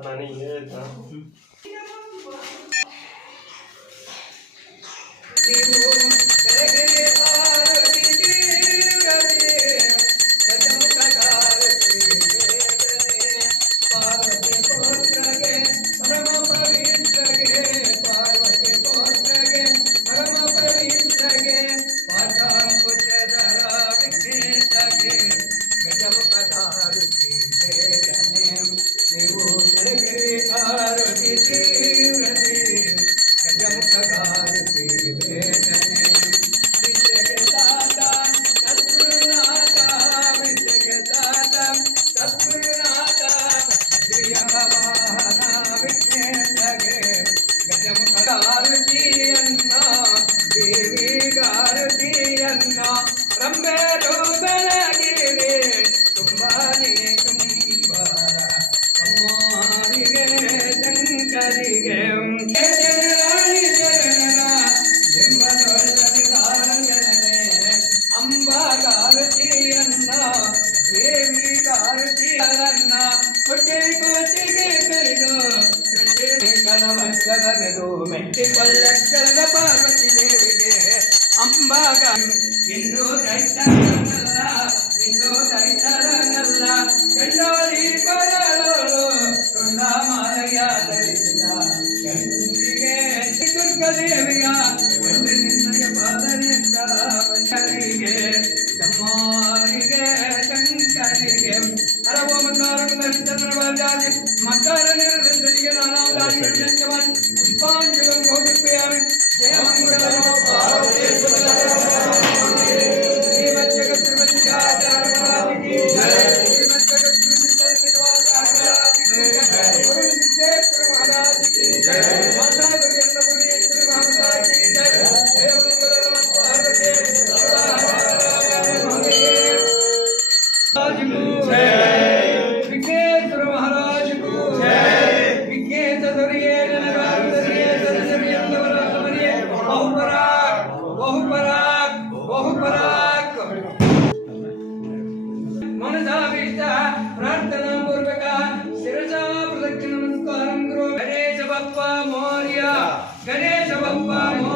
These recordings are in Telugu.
पता नहीं है इतना విఘ్నేశ్వర మహారాజుకు విఘ్నేశ్వరియే బహుపరాక్ బహుపరాక్ బహుపరాక్ మనసాభీష్ట ప్రార్థనా పూర్వక శిరసా ప్రదక్షిణ నమస్కారం గురు గణేశ బప్ప మౌర్య గణేశ బప్ప మౌర్య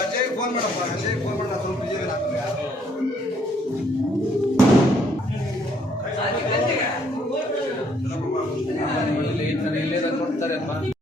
ಅಜಯ್ ಫೋನ್ ಮಾಡಪ್ಪ ಅಜಯ್ ಫೋನ್ ಮಾಡ ಸ್ವಲ್ಪ ಇಲ್ಲೇ ನೋಡ್ತಾರಪ್ಪ.